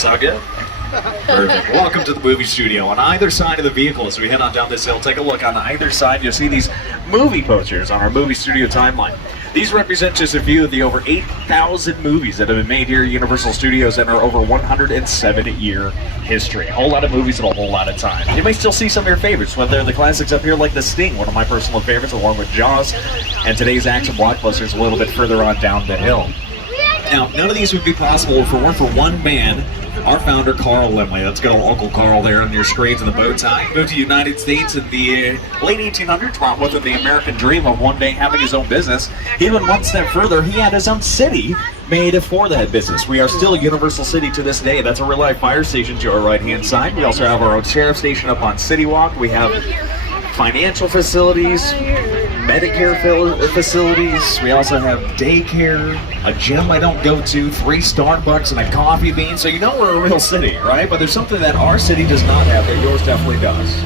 Sound good? Perfect. Welcome to the movie studio. On either side of the vehicle, as we head on down this hill, take a look on either side. You'll see these movie posters on our movie studio timeline. These represent just a few of the over 8,000 movies that have been made here at Universal Studios in our over 107-year history. A whole lot of movies in a whole lot of time. You may still see some of your favorites, whether they're the classics up here like The Sting, one of my personal favorites, along with Jaws, and today's action blockbusters a little bit further on down the hill. Now, none of these would be possible if it weren't for one man, our founder, Carl Lemley. Let's go, Uncle Carl there on your screens in the bow tie. Moved to the United States in the late 1800s, brought with him the American dream of one day having his own business. He went one step further. He had his own city made for that business. We are still Universal City to this day. That's a real-life fire station to our right-hand side. We also have our own sheriff station up on City Walk. We have financial facilities, Medicare facilities. We also have daycare, a gym I don't go to, 3 Starbucks, and a coffee bean. So you know we're a real city, right? But there's something that our city does not have that yours definitely does.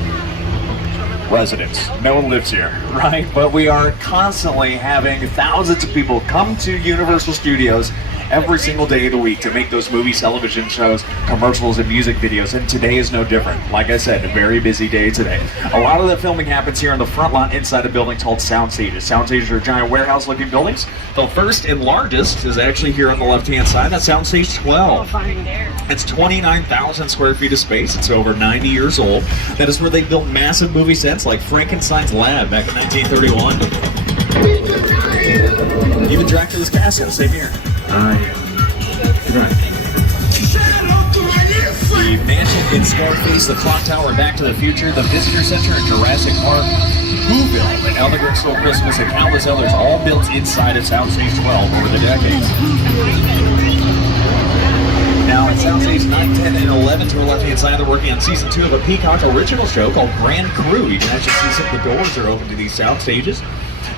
Residents. No one lives here, right? But we are constantly having thousands of people come to Universal Studios every single day of the week to make those movies, television shows, commercials, and music videos, and today is no different. Like I said, a very busy day today. A lot of the filming happens here in the front lot inside a building called sound stages. Sound stages are giant warehouse-looking buildings. The first and largest is actually here on the left-hand side. That's sound stage 12. It's 29,000 square feet of space. It's over 90 years old. That is where they built massive movie sets like Frankenstein's Lab back in 1931. Even Dracula's Castle, same year. Right. The mansion in Scarface, the clock tower in Back to the Future, the visitor center in Jurassic Park, Whoville, and Elegant Soul Christmas, and countless others, all built inside of Soundstage 12 over the decades. Now at Soundstage 9, 10, and 11 to our left-hand side, they're working on season 2 of a Peacock original show called Grand Crew. You can actually see some of the doors are open to these sound stages.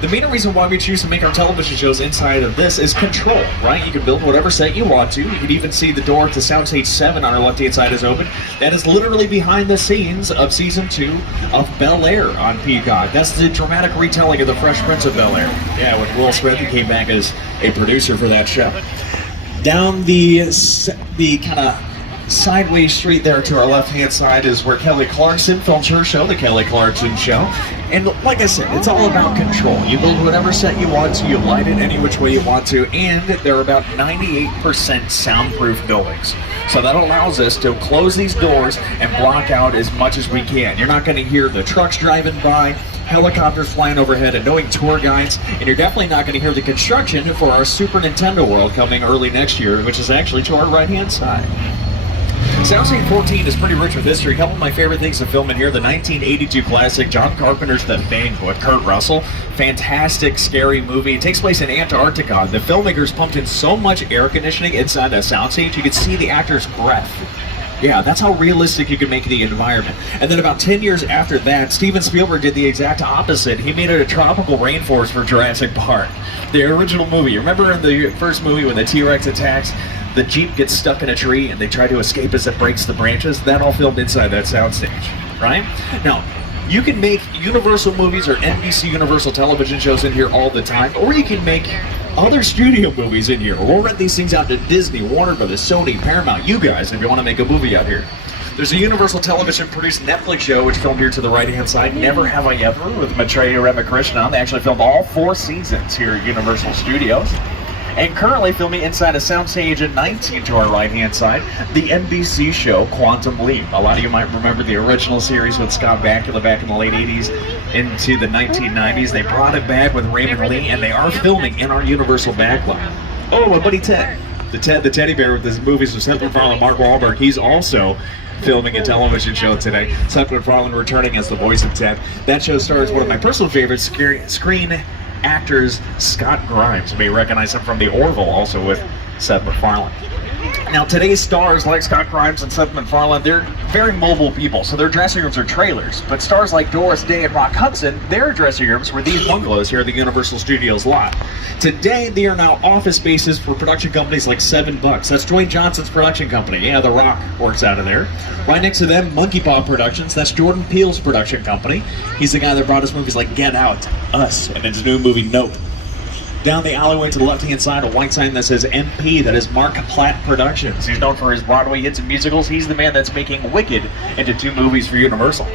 The main reason why we choose to make our television shows inside of this is control, right? You can build whatever set you want to. You can even see the door to Soundstage 7 on our left-hand side is open. That is literally behind the scenes of season 2 of Bel-Air on Peacock. That's the dramatic retelling of the Fresh Prince of Bel-Air. Yeah, with Will Smith, he came back as a producer for that show. Down the kind of sideways street there to our left-hand side is where Kelly Clarkson films her show, The Kelly Clarkson Show. And like I said, it's all about control. You build whatever set you want to, you light it any which way you want to, and they're about 98% soundproof buildings. So that allows us to close these doors and block out as much as we can. You're not going to hear the trucks driving by, helicopters flying overhead, annoying tour guides, and you're definitely not going to hear the construction for our Super Nintendo World coming early next year, which is actually to our right-hand side. Soundstage 14 is pretty rich with history. A couple of my favorite things to film in here, the 1982 classic John Carpenter's The Thing with Kurt Russell. Fantastic, scary movie. It takes place in Antarctica. The filmmakers pumped in so much air conditioning inside that soundstage, you could see the actor's breath. Yeah, that's how realistic you can make the environment. And then about 10 years after that, Steven Spielberg did the exact opposite. He made it a tropical rainforest for Jurassic Park. The original movie, remember in the first movie when the T-Rex attacks, the Jeep gets stuck in a tree and they try to escape as it breaks the branches? That all filmed inside that soundstage, right? Now, you can make Universal movies or NBC Universal television shows in here all the time, or you can make other studio movies in here. We'll rent these things out to Disney, Warner Brothers, Sony, Paramount, you guys, if you want to make a movie out here. There's a Universal Television produced Netflix show which filmed here to the right-hand side, Never Have I Ever, with Maitreya Ramakrishnan. They actually filmed all 4 seasons here at Universal Studios. And currently filming inside a soundstage at 19 to our right-hand side, the NBC show Quantum Leap. A lot of you might remember the original series with Scott Bakula back in the late 80s into the 1990s. They brought it back with Raymond Lee, and they are filming in our Universal backlot. Oh, my buddy Ted. The teddy bear with his movies with Seth MacFarlane and Mark Wahlberg. He's also filming a television show today. Seth MacFarlane returning as the voice of Ted. That show stars one of my personal favorites, screen actors, Scott Grimes. You may recognize him from The Orville, also with Seth MacFarlane. Now, today's stars like Scott Grimes and Seth MacFarlane, they're very mobile people, so their dressing rooms are trailers. But stars like Doris Day and Rock Hudson, their dressing rooms were these bungalows here at the Universal Studios lot. Today, they are now office spaces for production companies like 7 Bucks. That's Dwayne Johnson's production company. Yeah, The Rock works out of there. Right next to them, Monkey Paw Productions. That's Jordan Peele's production company. He's the guy that brought us movies like Get Out, Us, and his new movie Nope. Down the alleyway to the left-hand side, a white sign that says MP, that is Mark Platt Productions. He's known for his Broadway hits and musicals. He's the man that's making Wicked into 2 movies for Universal.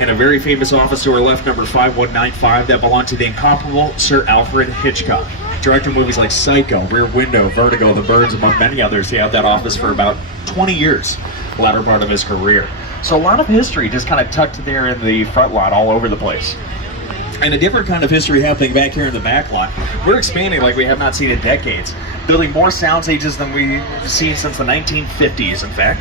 And a very famous office to our left, number 5195, that belonged to the incomparable Sir Alfred Hitchcock. Director of movies like Psycho, Rear Window, Vertigo, The Birds, among many others. He had that office for about 20 years, the latter part of his career. So a lot of history just kind of tucked there in the front lot all over the place. And a different kind of history happening back here in the back lot. We're expanding like we have not seen in decades, building more sound stages than we've seen since the 1950s, in fact.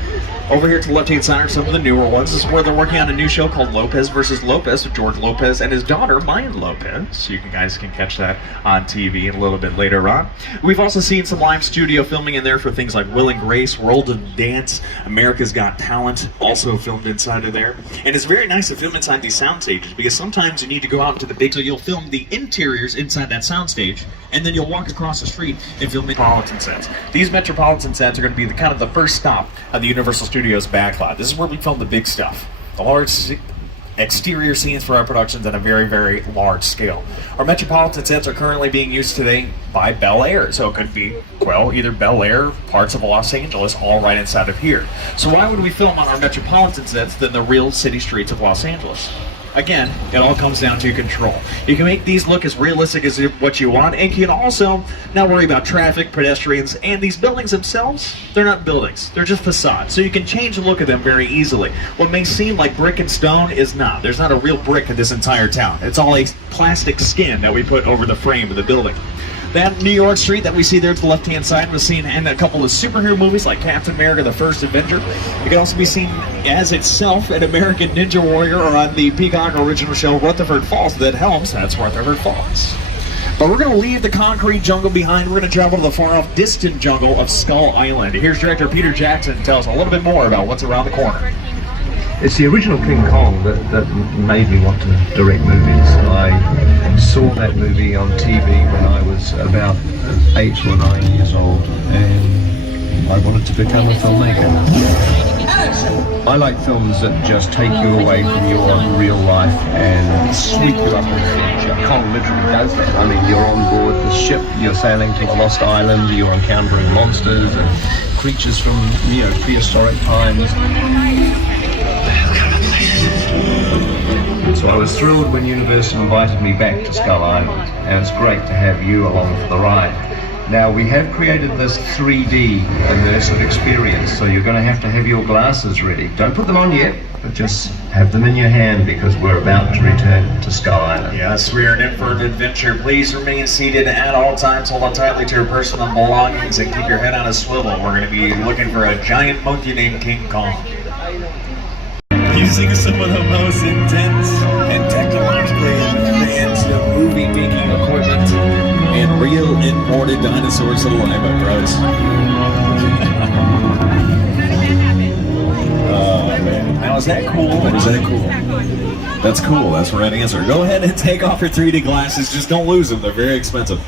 Over here to the left-hand side are some of the newer ones. This is where they're working on a new show called Lopez versus Lopez with George Lopez and his daughter, Mayan Lopez. So you guys can catch that on TV a little bit later on. We've also seen some live studio filming in there for things like Will and Grace, World of Dance, America's Got Talent, also filmed inside of there. And it's very nice to film inside these sound stages because sometimes you need to go out into the big, so you'll film the interiors inside that sound stage, and then you'll walk across the street and film Metropolitan sets. These Metropolitan sets are going to be the kind of the first stop of the Universal Studios backlot. This is where we film the big stuff, the large exterior scenes for our productions at a very, very large scale. Our Metropolitan sets are currently being used today by Bel Air, so it could be, well, either Bel Air, parts of Los Angeles, all right inside of here. So why would we film on our Metropolitan sets than the real city streets of Los Angeles? Again, it all comes down to control. You can make these look as realistic as what you want, and you can also not worry about traffic, pedestrians, and these buildings themselves, they're not buildings, they're just facades. So you can change the look of them very easily. What may seem like brick and stone is not. There's not a real brick in this entire town. It's all a plastic skin that we put over the frame of the building. That New York street that we see there to the left-hand side was seen in a couple of superhero movies like Captain America: The First Avenger. It can also be seen as itself an American Ninja Warrior, or on the Peacock original show Rutherford Falls. That helms, that's Rutherford Falls. But we're going to leave the concrete jungle behind. We're going to travel to the far-off, distant jungle of Skull Island. Here's director Peter Jackson to tell us a little bit more about what's around the corner. It's the original King Kong that made me want to direct movies. I saw that movie on TV when I was about 8 or 9 years old, and I wanted to become a filmmaker. I like films that just take you away from your real life and sweep you up in the future. Kong literally does that. I mean, you're on board the ship, you're sailing to a lost island, you're encountering monsters and creatures from, prehistoric times. So I was thrilled when Universal invited me back to Skull Island, and it's great to have you along for the ride. Now, we have created this 3D immersive experience, so you're going to have your glasses ready. Don't put them on yet, but just have them in your hand because we're about to return to Skull Island. Yes, we are in for an adventure. Please remain seated at all times. Hold on tightly to your personal belongings and keep your head on a swivel. We're going to be looking for a giant monkey named King Kong. Using some of the most intense and technologically advanced movie-making equipment and real imported dinosaurs alive, I promise. Oh, man. Now, is that cool or is that cool? That's cool. That's the right answer. Go ahead and take off your 3D glasses. Just don't lose them. They're very expensive.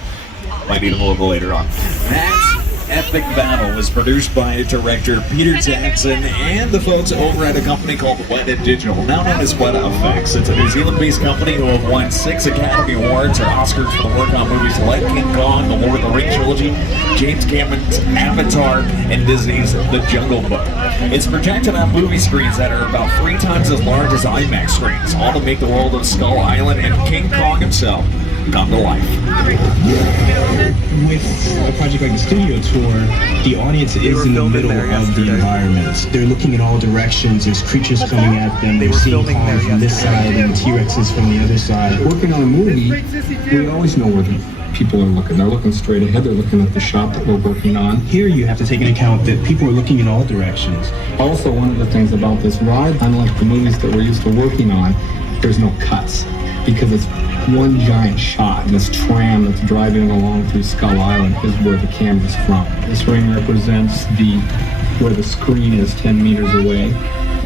Might need them a little later on. Next. Epic Battle was produced by director Peter Jackson and the folks over at a company called Weta Digital, now known as Weta Effects. It's a New Zealand-based company who have won 6 Academy Awards or Oscars for the work on movies like King Kong, The Lord of the Rings trilogy, James Cameron's Avatar, and Disney's The Jungle Book. It's projected on movie screens that are about 3 times as large as IMAX screens, all to make the world of Skull Island and King Kong himself come to life. With a project like the studio tour, the audience is in the middle of the environment. They're looking in all directions. There's creatures coming at them. They're seeing Kong from this side and T-Rexes from the other side. Working on a movie, we always know where the people are looking. They're looking straight ahead. They're looking at the shot that we're working on. Here you have to take into account that people are looking in all directions. Also, one of the things about this ride, unlike the movies that we're used to working on, there's no cuts because it's one giant shot. This tram that's driving along through Skull Island is where the camera's from. This ring represents where the screen is 10 meters away.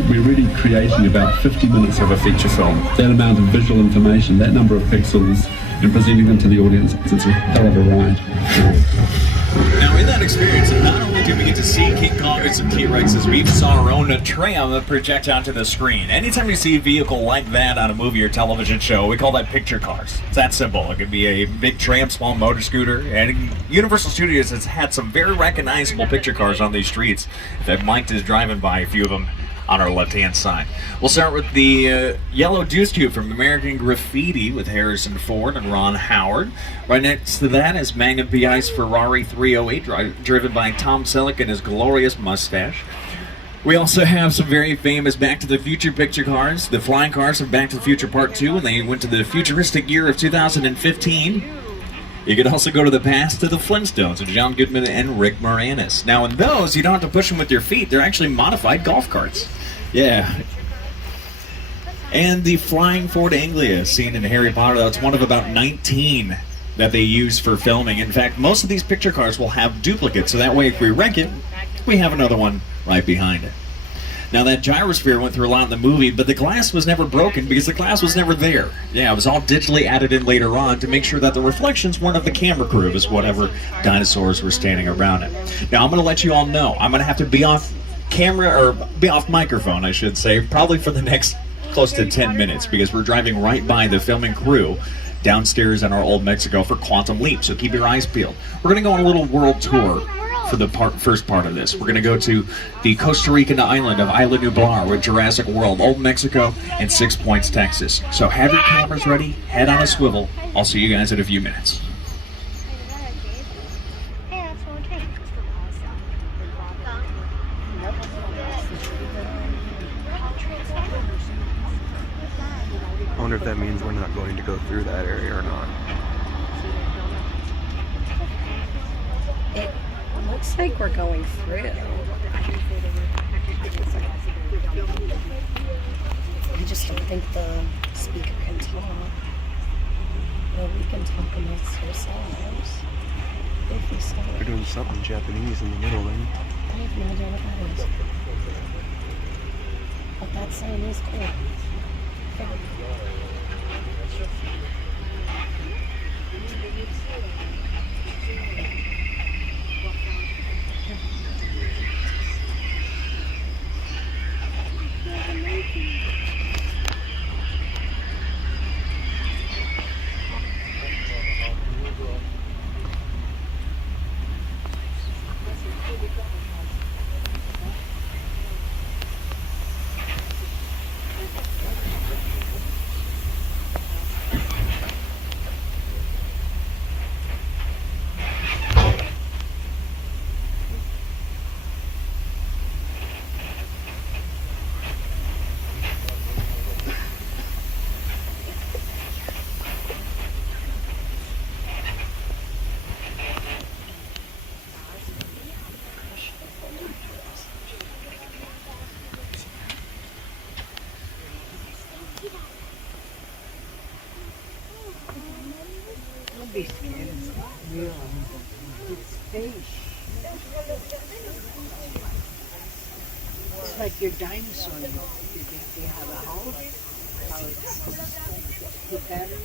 We're really creating about 50 minutes of a feature film. That amount of visual information, that number of pixels, and presenting them to the audience, it's a hell of a ride. Now, in that experience, not only did we get to see King Kong and some T-Rexes, we even saw our own Tram project onto the screen. Anytime you see a vehicle like that on a movie or television show, we call that picture cars. It's that simple. It could be a big tram, small motor scooter, and Universal Studios has had some very recognizable picture cars on these streets. That Mike is driving by a few of them on our left-hand side. We'll start with the yellow Deuce Cube from American Graffiti with Harrison Ford and Ron Howard. Right next to that is Magnum PI's Ferrari 308, driven by Tom Selleck and his glorious mustache. We also have some very famous Back to the Future picture cars, the flying cars from Back to the Future Part 2, and they went to the futuristic year of 2015. You could also go to the past to the Flintstones of John Goodman and Rick Moranis. Now in those, you don't have to push them with your feet. They're actually modified golf carts. Yeah. And the flying Ford Anglia seen in Harry Potter, that's one of about 19 that they use for filming. In fact, most of these picture cars will have duplicates, so that way if we wreck it, we have another one right behind it. Now that gyrosphere went through a lot in the movie, but the glass was never broken because the glass was never there. Yeah, it was all digitally added in later on to make sure that the reflections weren't of the camera crew, it was whatever dinosaurs were standing around it. Now I'm going to let you all know, I'm going to have to be off camera, or be off microphone I should say, probably for the next close to 10 minutes because we're driving right by the filming crew downstairs in our old Mexico for Quantum Leap, so keep your eyes peeled. We're going to go on a little world tour for the first part of this. We're going to go to the Costa Rican island of Isla Nublar with Jurassic World, Old Mexico, and 6 Points, Texas. So have your cameras ready, head on a swivel. I'll see you guys in a few minutes. I wonder if that means we're not going to go through that area or not. It looks like we're going through. I just don't think the speaker can talk. Well, we can talk amongst ourselves. If we start. They're doing something Japanese in the middle there. I have no idea what that is. But that sign is cool. It's like your dinosaur. They have a house. How it's the battery.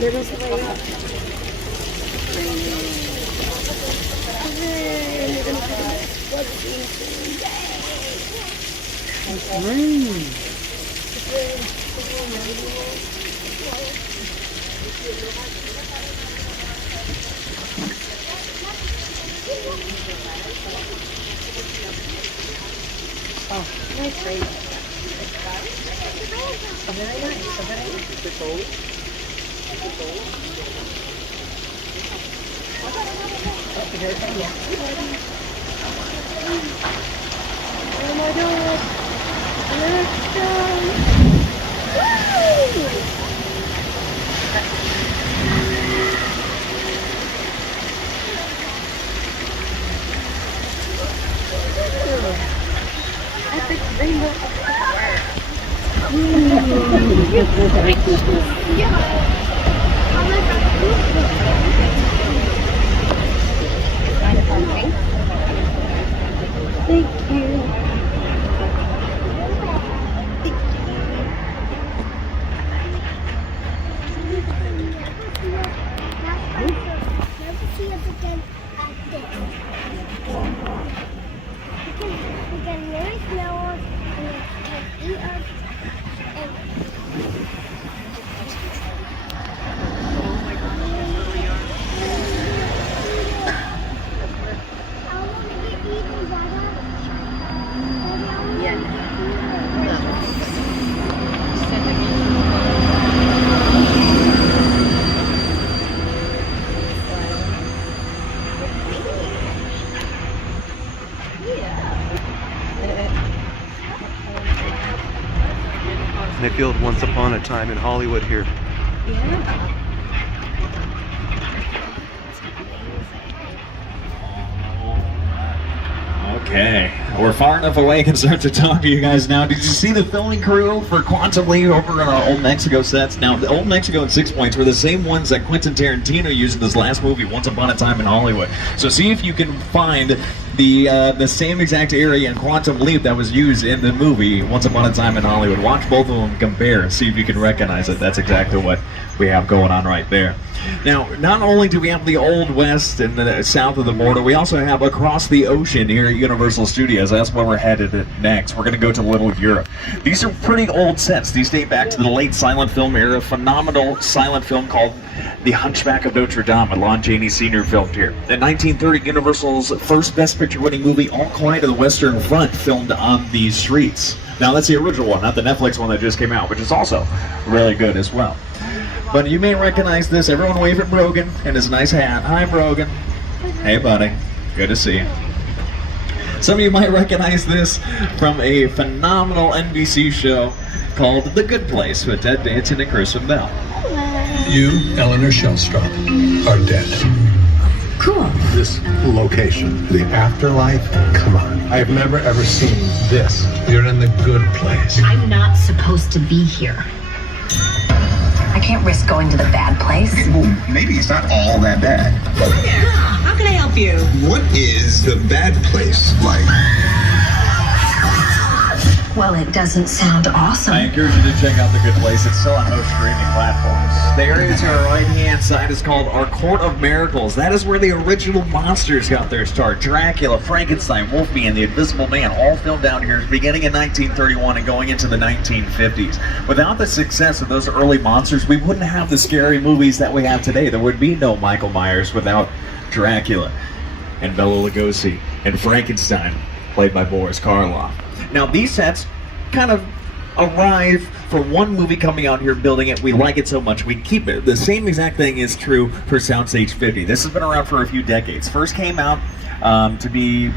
There goes the way up. Oh, nice rainbow. Oh, very nice. So very nice. Oh, here it comes. Oh my God. Let's go. Woo! Epic rainbow. Thank you. Never see us again like this. We can really smell us and eat us and They filmed Once Upon a Time in Hollywood here. Okay, we're far enough away I can start to talk to you guys now. Did you see the filming crew for Quantum Leap over in our Old Mexico sets? Now, the Old Mexico and 6 Points were the same ones that Quentin Tarantino used in this last movie, Once Upon a Time in Hollywood. So see if you can find the same exact area in Quantum Leap that was used in the movie Once Upon a Time in Hollywood. Watch both of them compare and see if you can recognize it. That's exactly what we have going on right there. Now, not only do we have the Old West and the south of the border, we also have across the ocean here at Universal Studios. That's where we're headed next. We're going to go to Little Europe. These are pretty old sets. These date back to the late silent film era. A phenomenal silent film called The Hunchback of Notre Dame, a Lon Chaney Sr. filmed here. In 1930, Universal's first Best Picture winning movie, All Quiet on the Western Front, filmed on these streets. Now, that's the original one, not the Netflix one that just came out, which is also really good as well. But you may recognize this. Everyone wave at Brogan and his nice hat. Hi, Brogan. Hey, buddy. Good to see you. Some of you might recognize this from a phenomenal NBC show called The Good Place with Ted Danson and Kristen Bell. You, Eleanor Shellstrop, are dead. Cool. This location, the afterlife, come on. I have never ever seen this. You're in the good place. I'm not supposed to be here. I can't risk going to the bad place. Well, maybe it's not all that bad. Yeah, how can I help you? What is the bad place like? Well, it doesn't sound awesome. I encourage you to check out The Good Place. It's still on most streaming platforms. The area to our right-hand side is called Our Court of Miracles. That is where the original monsters got their start. Dracula, Frankenstein, Wolfman, The Invisible Man, all filmed down here beginning in 1931 and going into the 1950s. Without the success of those early monsters, we wouldn't have the scary movies that we have today. There would be no Michael Myers without Dracula and Bela Lugosi and Frankenstein, played by Boris Karloff. Now, these sets kind of arrive for one movie coming out here, building it. We like it so much, we keep it. The same exact thing is true for Soundstage 50. This has been around for a few decades. First came out to be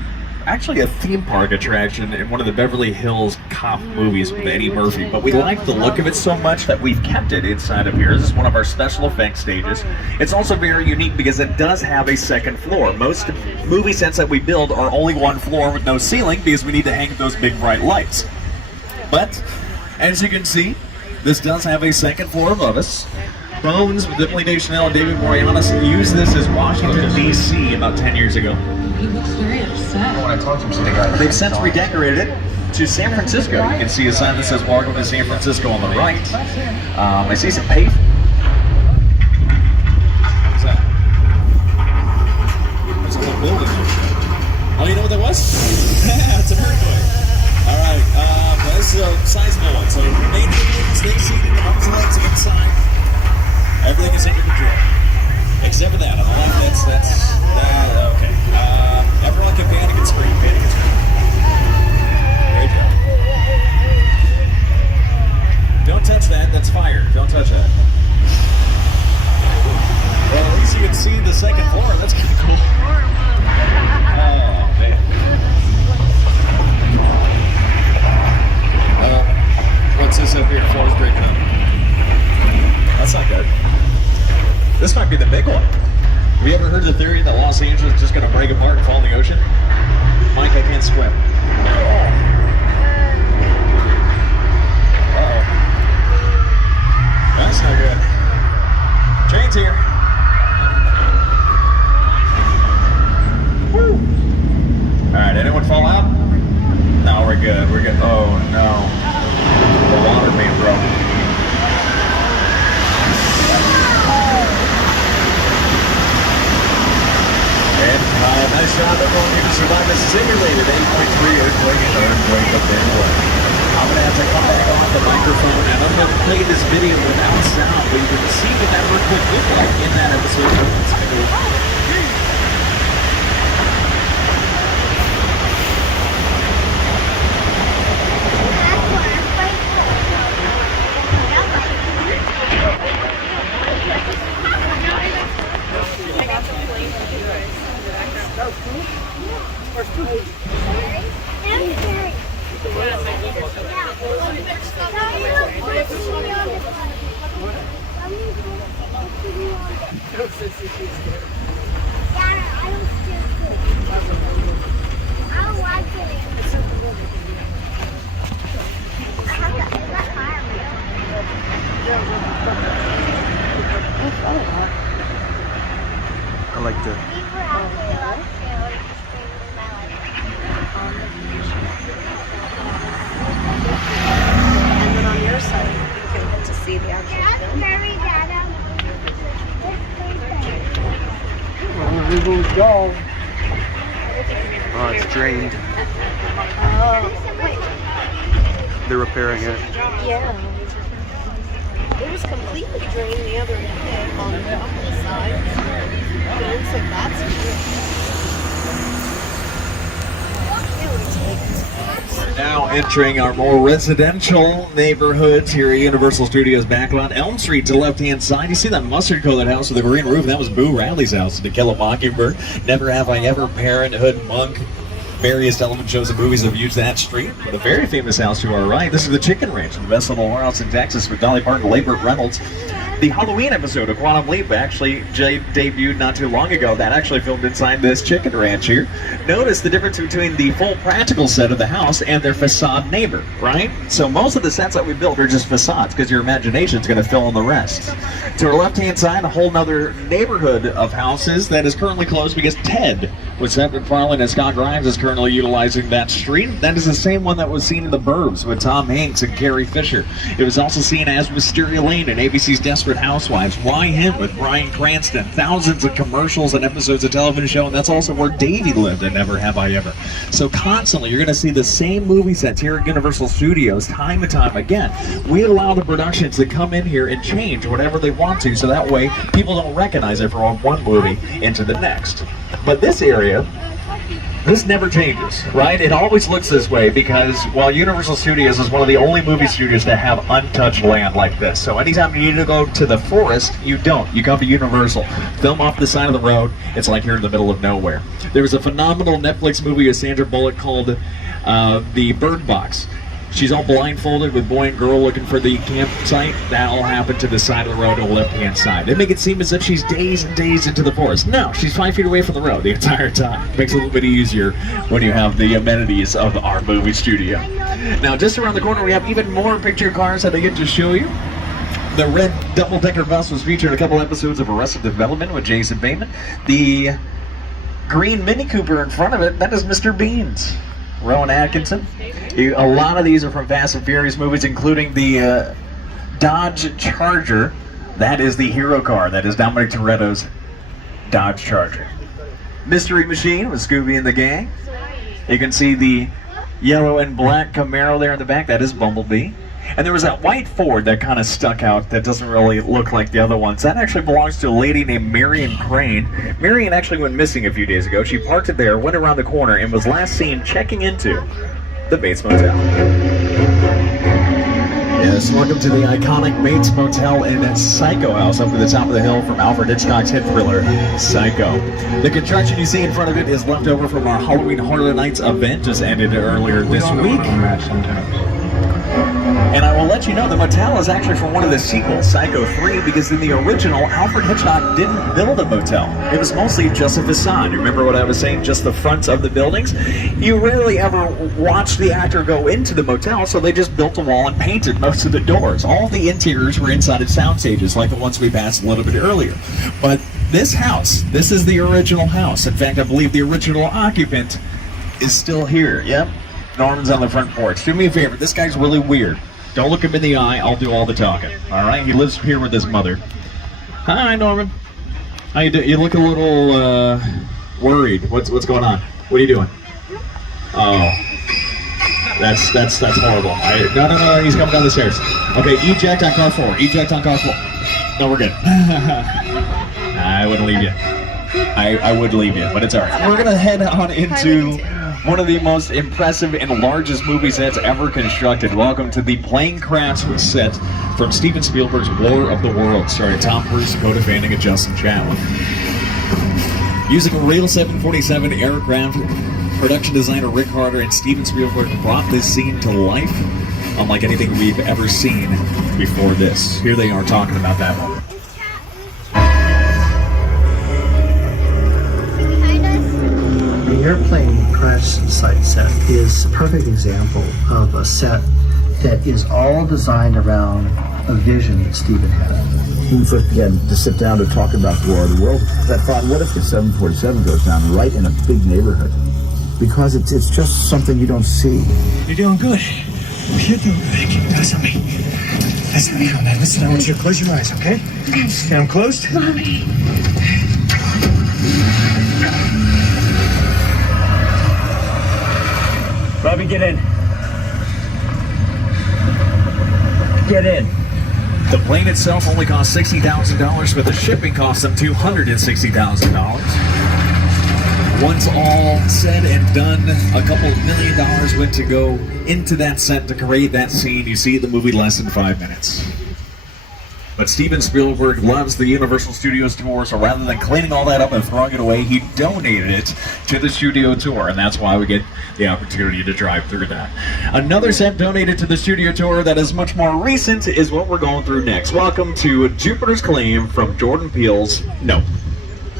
actually a theme park attraction in one of the Beverly Hills cop movies with Eddie Murphy, but we like the look of it so much that we've kept it inside of here. This is one of our special effects stages. It's also very unique because it does have a second floor. Most movie sets that we build are only one floor with no ceiling because we need to hang those big bright lights. But as you can see, this does have a second floor above us. Bones with Dimly Deschanel and David Boreanaz used this as Washington, D.C. about 10 years ago. He looks very upset. When I talked to him, she got They've since redecorated it to San Francisco. You can see a sign that says Welcome to San Francisco on the right. I see some pavement. What's that? There's a little building there. Oh, you know what that was? Yeah, it's an earthquake. All right, this is a sizable one. So main stay seated, arms and legs inside. Everything is in your Have you ever heard the theory that Los Angeles is just going to break apart and fall in the ocean? Mike, I can't swim. Uh-oh. That's not good. Train's here. Woo! Alright, anyone fall out? No, we're good. We're good. Oh, no. The water main broke. And nice job, everyone. You can survive a simulated 8.3 earthquake and earthquake up there. I'm going to have to come back on the microphone and I'm going to play this video without sound, but you can see what that earthquake looked like in that episode. Let's take a look. I like the And then on your side, you can get to see the actual film. oh, it's drained. Wait. They're repairing it. Yeah. It was completely drained the other day on a couple of sides. It looks like that's We're now entering our more residential neighborhoods here at Universal Studios backlot. Elm Street to the left-hand side. You see that mustard-colored house with the green roof? That was Boo Radley's house. To Kill a Mockingbird, Never Have I Ever, Parenthood, Monk. Various television shows and movies have used that street. But a very famous house to our right. This is the Chicken Ranch, the best little house in Texas with Dolly Parton and Laybert Reynolds. The Halloween episode of Quantum Leap actually debuted not too long ago. That actually filmed inside this chicken ranch here. Notice the difference between the full practical set of the house and their facade neighbor, right? So most of the sets that we built are just facades because your imagination is going to fill in the rest. To our left-hand side, a whole nother neighborhood of houses that is currently closed because Ted with Seth MacFarlane and Scott Grimes is currently utilizing that street. That is the same one that was seen in The Burbs with Tom Hanks and Carrie Fisher. It was also seen as Wisteria Lane in ABC's Desperate Housewives. Why him with Bryan Cranston? Thousands of commercials and episodes of television show, and that's also where Davey lived in Never Have I Ever. So constantly, you're going to see the same movie sets here at Universal Studios time and time again. We allow the productions to come in here and change whatever they want to, so that way people don't recognize it from one movie into the next. But this area, this never changes, right? It always looks this way because, well, Universal Studios is one of the only movie studios to have untouched land like this. So anytime you need to go to the forest, you don't. You come to Universal. Film off the side of the road, it's like you're in the middle of nowhere. There was a phenomenal Netflix movie with Sandra Bullock called The Bird Box. She's all blindfolded with boy and girl looking for the campsite. That all happened to the side of the road on the left-hand side. They make it seem as if she's days and days into the forest. No, she's 5 feet away from the road the entire time. Makes it a little bit easier when you have the amenities of our movie studio. Now, just around the corner, we have even more picture cars that I get to show you. The red double-decker bus was featured in a couple episodes of Arrested Development with Jason Bateman. The green Mini Cooper in front of it, that is Mr. Bean's. Rowan Atkinson. A lot of these are from Fast and Furious movies, including the Dodge Charger. That is the hero car. That is Dominic Toretto's Dodge Charger. Mystery Machine with Scooby and the gang. You can see the yellow and black Camaro there in the back. That is Bumblebee. And there was that white Ford that kind of stuck out that doesn't really look like the other ones. That actually belongs to a lady named Marion Crane. Marion actually went missing a few days ago. She parked it there, went around the corner, and was last seen checking into the Bates Motel. Yes, welcome to the iconic Bates Motel in Psycho House up at the top of the hill from Alfred Hitchcock's hit thriller, Psycho. The construction you see in front of it is left over from our Halloween Horror Nights event, just ended earlier this week. And I will let you know the motel is actually from one of the sequels, Psycho 3, because in the original, Alfred Hitchcock didn't build a motel. It was mostly just a facade. You remember what I was saying? Just the fronts of the buildings? You rarely ever watch the actor go into the motel, so they just built a wall and painted most of the doors. All the interiors were inside of sound stages, like the ones we passed a little bit earlier. But this house, this is the original house. In fact, I believe the original occupant is still here. Yep. Norman's on the front porch. Do me a favor, this guy's really weird. Don't look him in the eye, I'll do all the talking. Alright, he lives here with his mother. Hi, Norman. How you doing? You look a little, worried. What's going on? What are you doing? Oh. That's horrible. No, he's coming down the stairs. Okay, eject on car 4. Eject on car 4. No, we're good. I wouldn't leave you. I would leave you, but it's alright. We're gonna head on into one of the most impressive and largest movie sets ever constructed. Welcome to the plane crash set from Steven Spielberg's War of the Worlds, starring Tom Cruise, Dakota Fanning, and Justin Chatwin. Using a real 747 aircraft, production designer Rick Carter and Steven Spielberg brought this scene to life, unlike anything we've ever seen before this. Here they are talking about that one. The airplane crash site set is a perfect example of a set that is all designed around a vision that Steven had. When we first began to sit down to talk about the War of the Worlds, I thought, what if the 747 goes down right in a big neighborhood? Because it's just something you don't see. You're doing good. You're doing good. Keep eyes on me. Eyes on me. Now listen, I want you to close your eyes, okay? Stay them closed. Mommy. Bobby, get in. Get in. The plane itself only cost $60,000, but the shipping cost them $260,000. Once all said and done, a couple $1 million went to go into that set to create that scene. You see the movie less than 5 minutes. But Steven Spielberg loves the Universal Studios tour, so rather than cleaning all that up and throwing it away, he donated it to the studio tour, and that's why we get the opportunity to drive through that. Another set donated to the studio tour that is much more recent is what we're going through next. Welcome to Jupiter's Claim from Jordan Peele's No.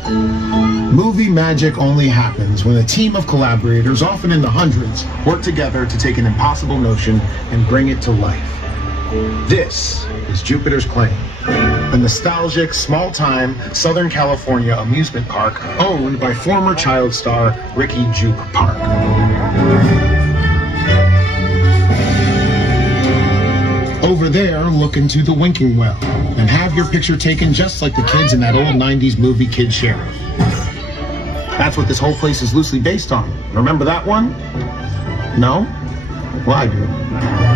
Movie magic only happens when a team of collaborators, often in the hundreds, work together to take an impossible notion and bring it to life. This is Jupiter's Claim, a nostalgic, small-time Southern California amusement park owned by former child star Ricky Juke Park. Over there, look into the winking well and have your picture taken just like the kids in that old 90s movie Kid Sheriff. That's what this whole place is loosely based on. Remember that one? No? Well, I do.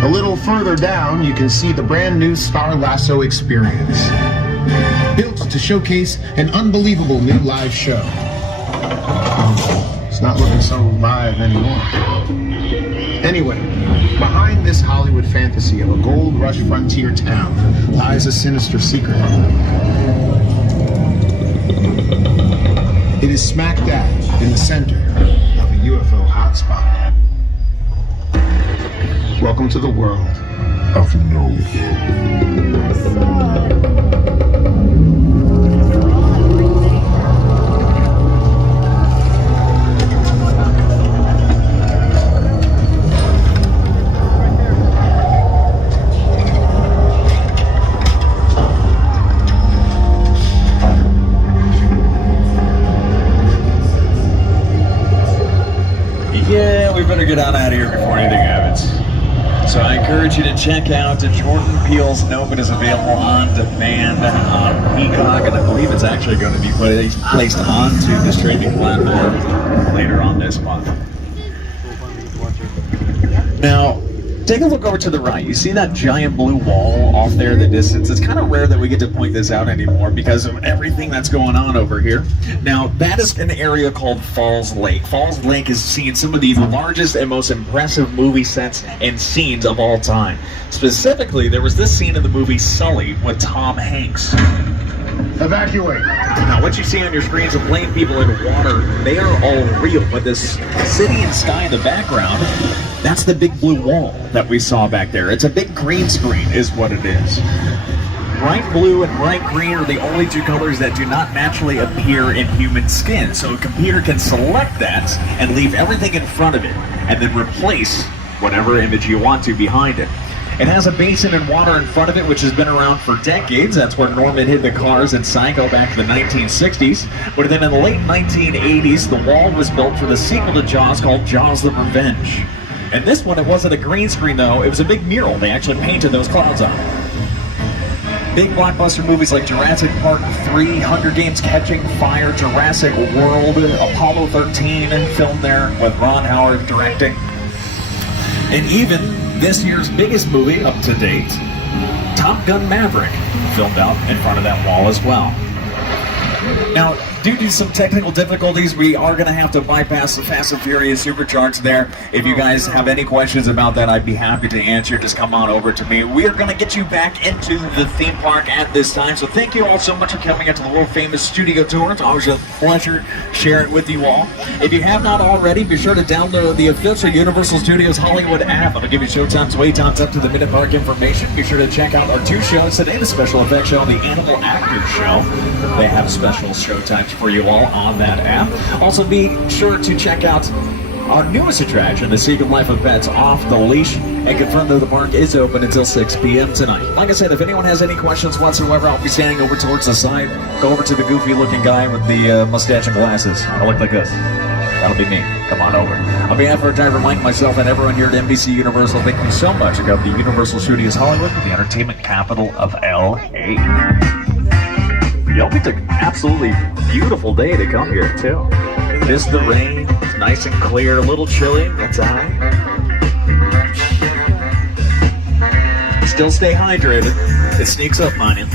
A little further down, you can see the brand new Star Lasso experience, built to showcase an unbelievable new live show. It's not looking so live anymore. Anyway, behind this Hollywood fantasy of a gold rush frontier town lies a sinister secret. It is smack dab in the center of a UFO hotspot. Welcome to the world of No. Yeah, we better get on out of here before anything happens. So I encourage you to check out Jordan Peele's Nope. It is available on demand on Peacock, and I believe it's actually going to be placed onto the streaming platform later on this month. Now, take a look over to the right. You see that giant blue wall off there in the distance? It's kind of rare that we get to point this out anymore because of everything that's going on over here. Now, that is an area called Falls Lake. Falls Lake has seen some of the largest and most impressive movie sets and scenes of all time. Specifically, there was this scene in the movie Sully with Tom Hanks. Evacuate. Now, what you see on your screens of plane, people, in water, they are all real, but this city and sky in the background, That's the big blue wall that we saw back there. It's a big green screen is what it is. Bright blue and bright green are the only two colors that do not naturally appear in human skin. So a computer can select that and leave everything in front of it and then replace whatever image you want to behind it. It has a basin and water in front of it, which has been around for decades. That's where Norman hid the cars in Psycho back in the 1960s. But then in the late 1980s, the wall was built for the sequel to Jaws called Jaws the Revenge. And this one, it wasn't a green screen though, it was a big mural. They actually painted those clouds on. Big blockbuster movies like Jurassic Park 3, Hunger Games Catching Fire, Jurassic World, Apollo 13 filmed there with Ron Howard directing. And even this year's biggest movie up to date, Top Gun Maverick, filmed out in front of that wall as well. Now, due to some technical difficulties, we are going to have to bypass the Fast and Furious Supercharged there. If you guys have any questions about that, I'd be happy to answer. Just come on over to me. We are going to get you back into the theme park at this time. So thank you all so much for coming into the world-famous studio tour. It's always a pleasure sharing it with you all. If you have not already, be sure to download the official Universal Studios Hollywood app. I'm going to give you showtimes, waytimes, up to the minute park information. Be sure to check out our 2 shows today, the special effects show and the Animal Actors show. They have special showtimes for you all on that app. Also be sure to check out our newest attraction, The Secret Life of Pets Off the Leash, and confirm that the park is open until 6 p.m. tonight. Like I said, if anyone has any questions whatsoever, I'll be standing over towards the side. Go over to the goofy looking guy with the mustache and glasses. I look like this. That'll be me. Come on over. On behalf of our driver Mike, myself, and everyone here at NBC Universal, thank you so much. I got the Universal Studios Hollywood, the entertainment capital of LA. Y'all picked an absolutely beautiful day to come here, too. Missed the rain, it's nice and clear, a little chilly, that's alright. Still stay hydrated, it sneaks up on you.